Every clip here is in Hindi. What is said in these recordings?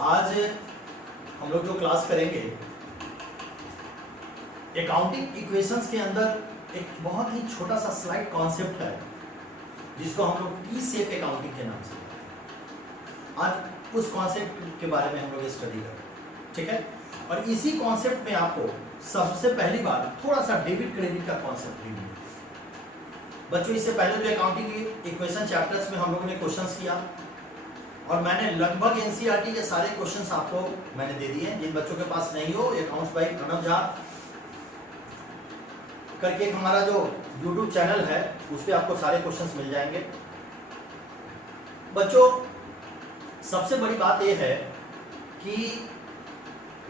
आज हम लोग जो क्लास करेंगे अकाउंटिंग इक्वेशंस के अंदर एक बहुत ही छोटा सा स्लाइड कॉन्सेप्ट है जिसको हम लोग टी शेप अकाउंटिंग के नाम से आज उस कॉन्सेप्ट के बारे में हम लोग स्टडी करेंगे, ठीक है। और इसी कॉन्सेप्ट में आपको सबसे पहली बार थोड़ा सा डेबिट क्रेडिट का कॉन्सेप्ट भी मिलेगा। बच्चों, इससे पहले जो अकाउंटिंग इक्वेशन चैप्टर्स में हम लोगों ने क्वेश्चंस किया और मैंने लगभग एनसीईआरटी के सारे क्वेश्चंस आपको मैंने दे दिए। जिन बच्चों के पास नहीं हो, अकाउंट्स बाय प्रणव झा करके एक हमारा जो YouTube चैनल है उस पे आपको सारे क्वेश्चंस मिल जाएंगे। बच्चों, सबसे बड़ी बात यह है कि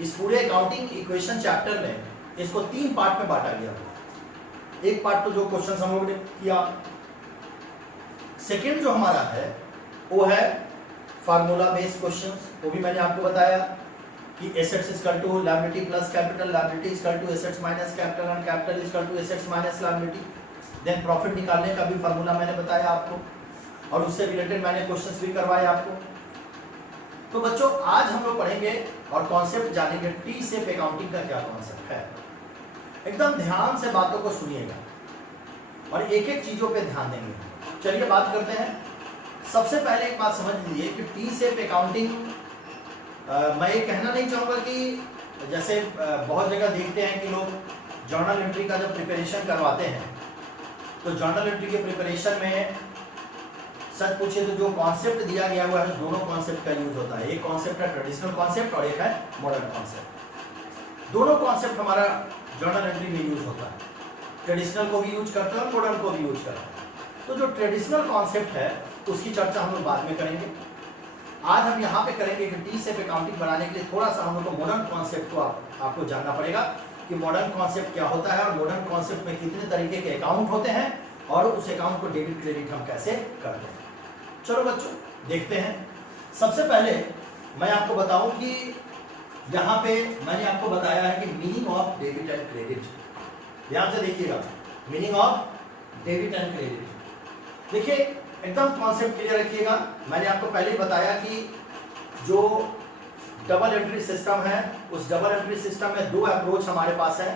इस पूरे अकाउंटिंग इक्वेशन चैप्टर में इसको 3 पार्ट में बांटा गया है। एक पार्ट तो जो क्वेश्चंस हम लोगों ने किया, सेकंड जो हमारा है वो है फार्मूला बेस्ड क्वेश्चंस। वो भी मैंने आपको बताया कि assets equal to liability plus capital, liability equal to assets minus capital and capital equal to assets minus liability. Then profit निकालने का भी फार्मूला मैंने बताया आपको और उससे रिलेटेड मैंने क्वेश्चंस भी करवाए आपको। तो बच्चों, आज हम लोग पढ़ेंगे और कॉन्सेप्ट जानेंगे टी शेप अकाउंटिंग का क्या कॉन्सेप्ट है। एकदम ध्यान से बातों को सुनिएगा और एक एक चीजों पे ध्यान देंगे। चलिए बात करते हैं। सबसे पहले एक बात समझ लीजिए कि टी शेप अकाउंटिंग, मैं ये कहना नहीं चाहूंगा कि जैसे बहुत जगह देखते हैं कि लोग जर्नल एंट्री का जब प्रिपरेशन करवाते हैं तो जर्नल एंट्री के प्रिपरेशन में सच पूछे तो जो कॉन्सेप्ट दिया गया हुआ है दोनों कॉन्सेप्ट का यूज होता है। एक कॉन्सेप्ट है ट्रेडिशनल कॉन्सेप्ट और एक है मॉडर्न कॉन्सेप्ट। दोनों कॉन्सेप्ट हमारा जर्नल एंट्री में यूज होता है। ट्रेडिशनल को भी यूज करते हैं और मॉडर्न को भी यूज करते हैं। तो जो ट्रेडिशनल कॉन्सेप्ट है उसकी चर्चा हम लोग बाद में करेंगे। आज हम यहाँ पे करेंगे कि टी शेप अकाउंटिंग बनाने के लिए थोड़ा सा हम लोग को मॉडर्न कॉन्सेप्ट को आपको जानना पड़ेगा कि मॉडर्न कॉन्सेप्ट क्या होता है और मॉडर्न कॉन्सेप्ट में कितने तरीके के अकाउंट होते हैं और उस अकाउंट को डेबिट क्रेडिट हम कैसे करते हैं। चलो बच्चों देखते हैं। सबसे पहले मैं आपको बताऊं कि यहाँ पे मैंने आपको बताया है कि meaning of debit and credit. ध्यान से देखिएगा, meaning of debit and credit. देखिए एकदम कॉन्सेप्ट क्लियर रखिएगा। मैंने आपको पहले ही बताया कि जो डबल एंट्री सिस्टम है उस डबल एंट्री सिस्टम में 2 अप्रोच हमारे पास है।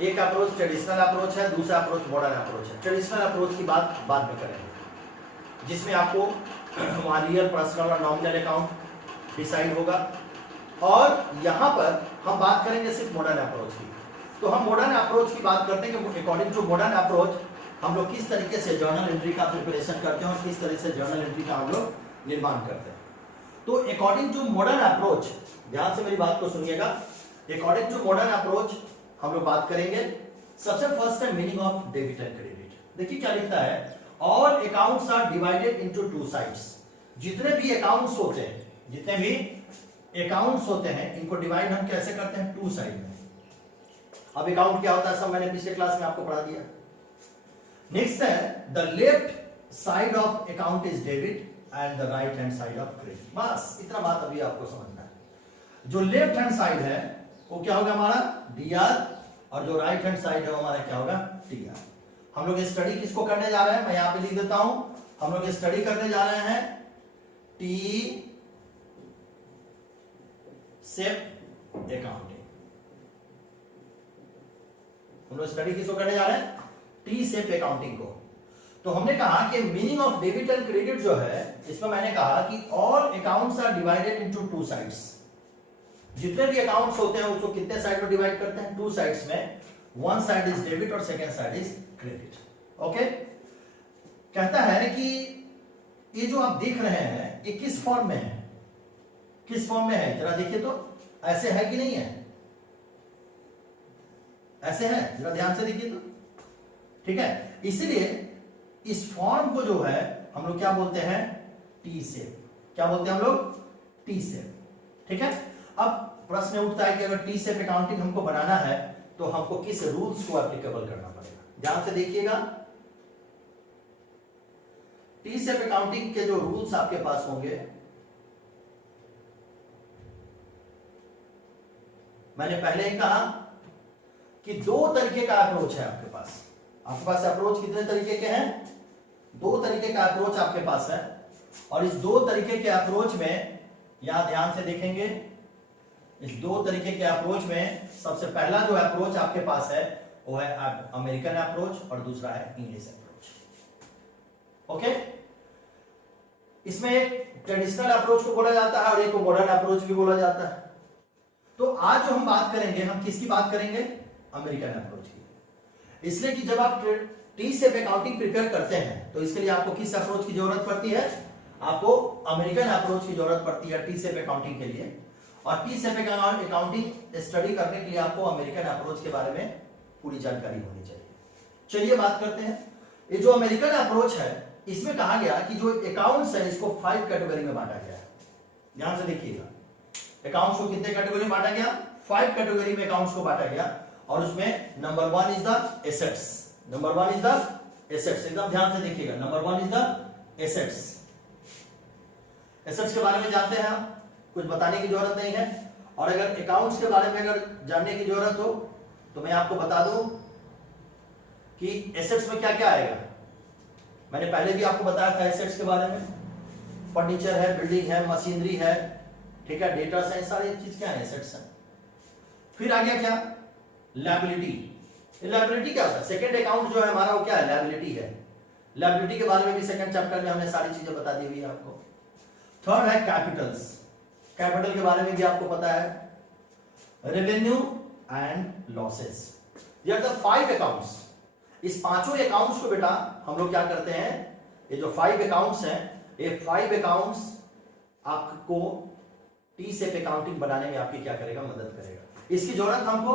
एक अप्रोच ट्रेडिशनल अप्रोच है, दूसरा अप्रोच मॉडर्न अप्रोच है। ट्रेडिशनल अप्रोच की बात बाद में करेंगे जिसमें आपको वहाँ रियल, पर्सनल और नॉमिनल अकाउंट डिसाइड होगा। और यहाँ पर हम बात करेंगे सिर्फ मॉडर्न अप्रोच की। तो हम मॉडर्न अप्रोच की बात करते हैं कि अकॉर्डिंग टू मॉडर्न अप्रोच हम लोग किस तरीके से जर्नल एंट्री का प्रिपरेशन करते हैं और किस तरह से जर्नल एंट्री का हम लोग निर्माण करते हैं। तो अकॉर्डिंग टू मॉडर्न अप्रोच, ध्यान से मेरी बात को सुनिएगा। अकॉर्डिंग टू मॉडर्न अप्रोच हम लोग बात करेंगे। सबसे फर्स्ट है meaning of debit and credit. देखिए क्या लिखता है, all accounts are divided into 2 sides. जितने भी अकाउंट्स होते हैं इनको डिवाइड हम कैसे करते हैं, 2 साइड में। अब अकाउंट क्या होता है सब मैंने पिछले क्लास में आपको पढ़ा दिया। नेक्स्ट है the left side of account is debit and the right hand side of credit. बस इतना बात अभी आपको समझना है। जो लेफ्ट हैंड साइड है वो क्या होगा हमारा डीआर और जो राइट हैंड साइड है वो हमारा क्या होगा टीआर। हम लोग स्टडी किसको करने जा रहे हैं, मैं यहां पे लिख देता हूं। हम लोग स्टडी करने जा रहे हैं टी शेप अकाउंटिंग। हम लोग स्टडी किसको करने जा रहे हैं, टी शेप अकाउंटिंग को। तो हमने कहा कि meaning of debit and credit जो है इसमें मैंने कहा कि all accounts are divided into 2 sides. जितने भी अकाउंट्स होते हैं उसको कितने साइड में डिवाइड करते हैं, 2 साइड्स में। 1 साइड इज डेबिट और second side is credit. Okay, कहता है कि ये जो आप देख रहे हैं ये किस फॉर्म में है, किस फॉर्म में है जरा देखिए तो। ऐसे है कि नहीं है, ऐसे है, जरा ध्यान से देखिए तो, ठीक है। इसलिए इस फॉर्म को जो है हम लोग क्या बोलते हैं, टी शेप। क्या बोलते हैं हम लोग, टी शेप, ठीक है। अब प्रश्न उठता है कि अगर टी शेप अकाउंटिंग हमको बनाना है तो हमको किस रूल्स को एप्लीकेबल करना पड़ेगा। ध्यान से देखिएगा, टी शेप अकाउंटिंग के जो रूल्स आपके पास होंगे, मैंने पहले ही कहा कि 2 तरीके का अप्रोच है आपके पास। आपके पास अप्रोच कितने तरीके के हैं, 2 तरीके का अप्रोच आपके पास है। और इस 2 तरीके के अप्रोच में यहां ध्यान से देखेंगे, इस दो तरीके के अप्रोच में सबसे पहला जो अप्रोच आपके पास है वो है अमेरिकन अप्रोच और दूसरा है इंग्लिश अप्रोच। ओके, इसमें एक ट्रेडिशनल अप्रोच को बोला जाता है और एक को मॉडर्न अप्रोच भी बोला जाता है। तो आज जो हम बात करेंगे, हम किसकी बात करेंगे? अमेरिकन अप्रोच की। इसलिए कि जब आप टी सेप अकाउंटिंग प्रिपेयर करते हैं तो इसके लिए आपको किस अप्रोच की जरूरत पड़ती है? आपको अमेरिकन अप्रोच की जरूरत पड़ती है टी सेप अकाउंटिंग के लिए। और टी सेप अकाउंटिंग स्टडी करने के लिए आपको अमेरिकन अप्रोच के बारे में पूरी जानकारी होनी चाहिए। चलिए बात करते हैं। ये जो अमेरिकन अप्रोच है इसमें कहा गया कि जो अकाउंट्स है इसको 5 कैटेगरी में बांटा गया है। ध्यान से देखिएगा, अकाउंट्स को कितने कैटेगरी में बांटा गया? 5 कैटेगरी में अकाउंट्स को बांटा गया। और उसमें number 1 is the assets. Number 1 is the assets, एकदम ध्यान से देखिएगा। Number 1 is the assets. Assets के बारे में जानते हैं आप, कुछ बताने की जरूरत नहीं है। और अगर अकाउंट्स के बारे में अगर जानने की जरूरत हो तो मैं आपको बता दूं कि एसेट्स में क्या क्या आएगा। मैंने पहले भी आपको बताया था एसेट्स के बारे में। फर्नीचर है, बिल्डिंग है, मशीनरी है, ठीक है, डेटा है, सारी चीज क्या है? एसेट्स है। फिर आ गया क्या? लायबिलिटी। लायबिलिटी क्या होता है? सेकंड अकाउंट जो है हमारा वो क्या है? लायबिलिटी है। लायबिलिटी के बारे में भी सेकंड चैप्टर में हमने सारी चीजें बता दी हुई है आपको। थर्ड है कैपिटल्स। कैपिटल के बारे में भी आपको पता है। रेवेन्यू एंड लॉसेस, ये आर द 5 अकाउंट्स। इस पांचों अकाउंट्स को बेटा हम लोग क्या करते हैं, ये जो 5 अकाउंट्स हैं, ये 5 अकाउंट्स आपको टी सेप अकाउंटिंग बनाने में आपकी क्या करेगा? मदद करेगा। इसकी जरूरत हमको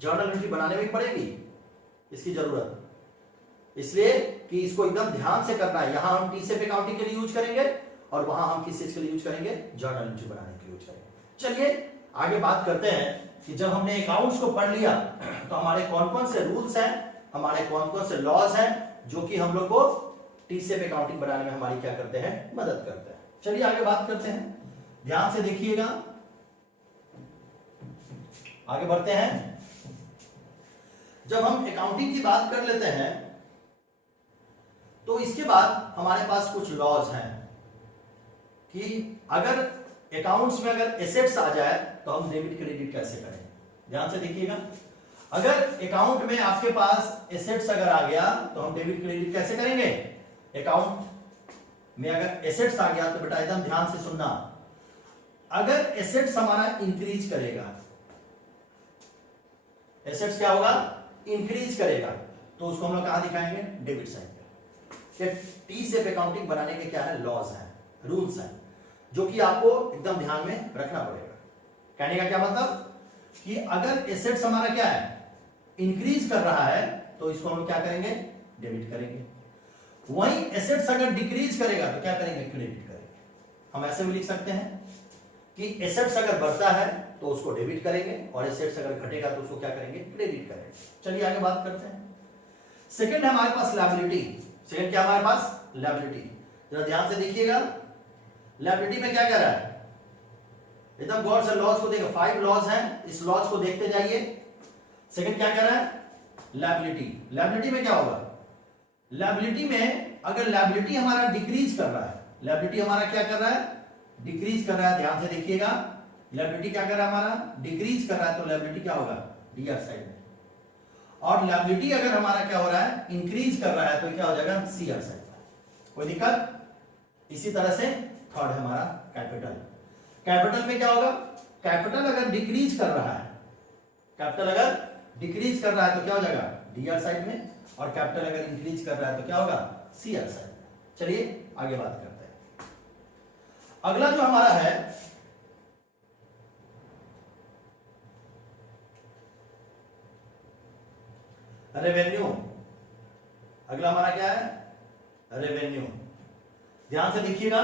जर्नल एंट्री बनाने में पड़ेगी, इसकी जरूरत, इसलिए कि इसको एकदम ध्यान से करना है। यहां हम टी सेप अकाउंटिंग के लिए यूज करेंगे और वहां हम किस चीज के लिए यूज करेंगे? जर्नल एंट्री बनाने के लिए यूज करेंगे। चलिए आगे बात करते हैं कि जब हमने अकाउंट्स को पढ़ लिया तो हमारे कौन कौन से रूल्स हैं, हमारे कौन कौन से लॉज हैं जो कि हम लोग को टी सेप अकाउंटिंग बनाने में हमारी क्या करते हैं? मदद करते हैं। चलिए आगे बात करते हैं, ध्यान से देखिएगा, आगे बढ़ते हैं। जब हम अकाउंटिंग की बात कर लेते हैं तो इसके बाद हमारे पास कुछ लॉज हैं कि अगर अकाउंट्स में अगर एसेट्स आ जाए तो हम डेबिट क्रेडिट कैसे करें। ध्यान से देखिएगा, अगर अकाउंट में आपके पास एसेट्स अगर आ गया तो हम डेबिट क्रेडिट कैसे करेंगे। अकाउंट में अगर एसेट्स आ गया तो बेटा एकदम ध्यान से सुनना, अगर एसेट्स हमारा इंक्रीज करेगा, एसेट्स क्या होगा? इंक्रीज करेगा, तो उसको हम लोग कहां दिखाएंगे? डेबिट साइड पे। टी सेप अकाउंटिंग बनाने के क्या है? लॉज है, रूल्स हैं, जो कि आपको एकदम ध्यान में रखना पड़ेगा। कहने का क्या मतलब कि अगर एसेट्स हमारा क्या है? इंक्रीज कर रहा है तो इसको हम क्या करेंगे? डेबिट करेंगे। वहीं एसेट्स अगर डिक्रीज करेगा तो क्या करेंगे? क्रेडिट करेंगे। हम ऐसे भी लिख सकते हैं कि एसेट्स अगर बढ़ता है तो उसको डेबिट करेंगे और एसेट्स अगर घटेगा तो उसको क्या करेंगे? क्रेडिट करेंगे। चलिए आगे बात करते हैं। सेकंड है हमारे पास लायबिलिटी। सेकंड क्या हमारे पास? लायबिलिटी। जरा ध्यान से देखिएगा, लायबिलिटी में क्या कह रहा है? एकदम गौर से लॉज को देखो, 5 लॉज हैं, इस लॉज को देखते जाइए। सेकंड क्या कह रहा है? लायबिलिटी। लायबिलिटी में क्या होगा? लायबिलिटी में अगर लायबिलिटी हमारा डिक्रीज कर रहा है, लायबिलिटी हमारा क्या कर रहा है? डिक्रीज कर रहा है। ध्यान से देखिएगा, लायबिलिटी क्या कर रहा है? हमारा डिक्रीज कर रहा है, तो लायबिलिटी क्या होगा? डीआर साइड में। और लायबिलिटी अगर हमारा क्या हो रहा है? इंक्रीज कर रहा है, तो क्या हो जाएगा? सीआर साइड में। कोई दिक्कत? इसी तरह से थर्ड है हमारा कैपिटल। कैपिटल में क्या होगा? कैपिटल अगर डिक्रीज कर रहा है, कैपिटल अगर डिक्रीज कर रहा है तो क्या हो जाएगा? डीआर साइड में। और कैपिटल अगर इंक्रीज कर रहा है तो क्या होगा? सीआर साइड में। चलिए आगे बात करते हैं। अगला जो हमारा है रेवेन्यू। अगला हमारा क्या है? रेवेन्यू। ध्यान से देखिएगा,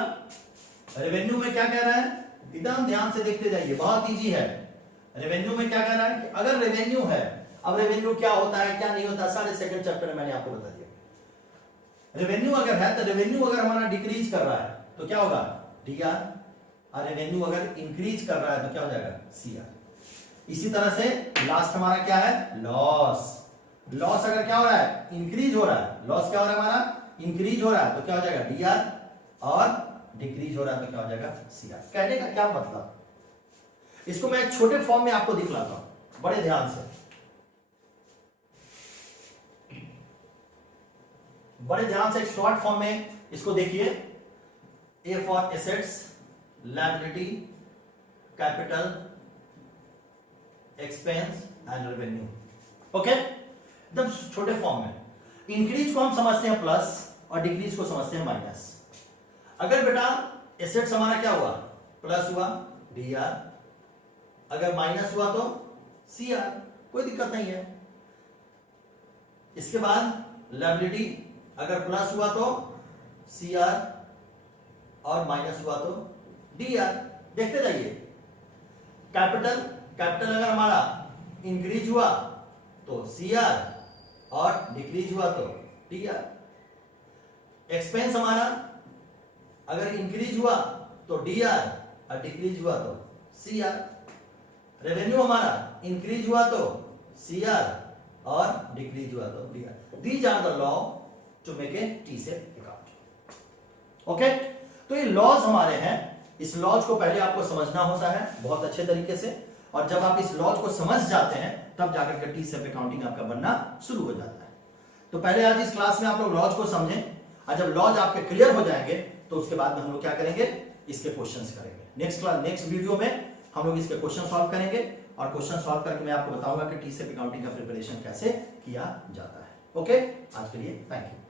रेवेन्यू में क्या कह रहा है? एकदम ध्यान से देखते जाइए, बहुत इजी है। रेवेन्यू में क्या कह रहा है कि अगर रेवेन्यू है, अब रेवेन्यू क्या होता है क्या नहीं होता, सारे सेकंड चैप्टर में मैंने आपको बता दिया। रेवेन्यू अगर है तो रेवेन्यू अगर हमारा डिक्रीज कर रहा है तो क्या होगा? डीआर। और रेवेन्यू अगर इंक्रीज कर रहा है तो क्या हो जाएगा? सीआर। इसी तरह से लास्ट हमारा क्या है? लॉस। लॉस अगर क्या हो रहा है? इंक्रीज हो रहा है, लॉस क्या हो रहा है हमारा? इंक्रीज हो रहा है, तो क्या हो जाएगा? डीआर। और डिक्रीज हो रहा है तो क्या हो जाएगा सी आर। कहने का क्या मतलब, इसको मैं एक छोटे फॉर्म में आपको दिखलाता हूं, बड़े ध्यान से, बड़े ध्यान से एक शॉर्ट फॉर्म में इसको देखिए। A for assets, liability, capital, expense and revenue. Okay, एकदम छोटे फॉर्म में। इंक्रीज को हम समझते हैं प्लस और डिक्रीज को समझते हैं माइनस। अगर बेटा एसेट्स हमारा क्या हुआ, प्लस हुआ डी आर, अगर माइनस हुआ तो सी आर, कोई दिक्कत नहीं है। इसके बाद लायबिलिटी, अगर प्लस हुआ तो सी आर और माइनस हुआ तो डी आर। देखते जाइए। कैपिटल, कैपिटल अगर हमारा इंक्रीज हुआ तो सी आर और डिक्रीज हुआ तो डी आर। एक्सपेंस हमारा अगर इंक्रीज हुआ तो डी आर और डिक्रीज हुआ तो सी आर। रेवेन्यू हमारा इंक्रीज हुआ तो सी आर और डिक्रीज हुआ तो D R. These are the law to make a T set account. Okay, तो ये लॉज हमारे हैं। इस लॉज को पहले आपको समझना होता है बहुत अच्छे तरीके से, और जब आप इस लॉज को समझ जाते हैं तब जाकर के टी सेट अकाउंटिंग आपका बनना शुरू हो जाता है। तो पहले आज इस क्लास में आप लोग लॉज को समझें, और जब लॉज आपके क्लियर हो जाएंगे तो उसके बाद में हम लोग क्या करेंगे, इसके क्वेश्चंस करेंगे। नेक्स्ट वीडियो में हम लोग इसके क्वेश्चन सॉल्व करेंगे, और क्वेश्चन सॉल्व करके मैं आपको बताऊंगा कि टी सेट अकाउंटिंग का प्रिपरेशन कैसे किया जाता है। ओके, आज के लिए थैंक यू।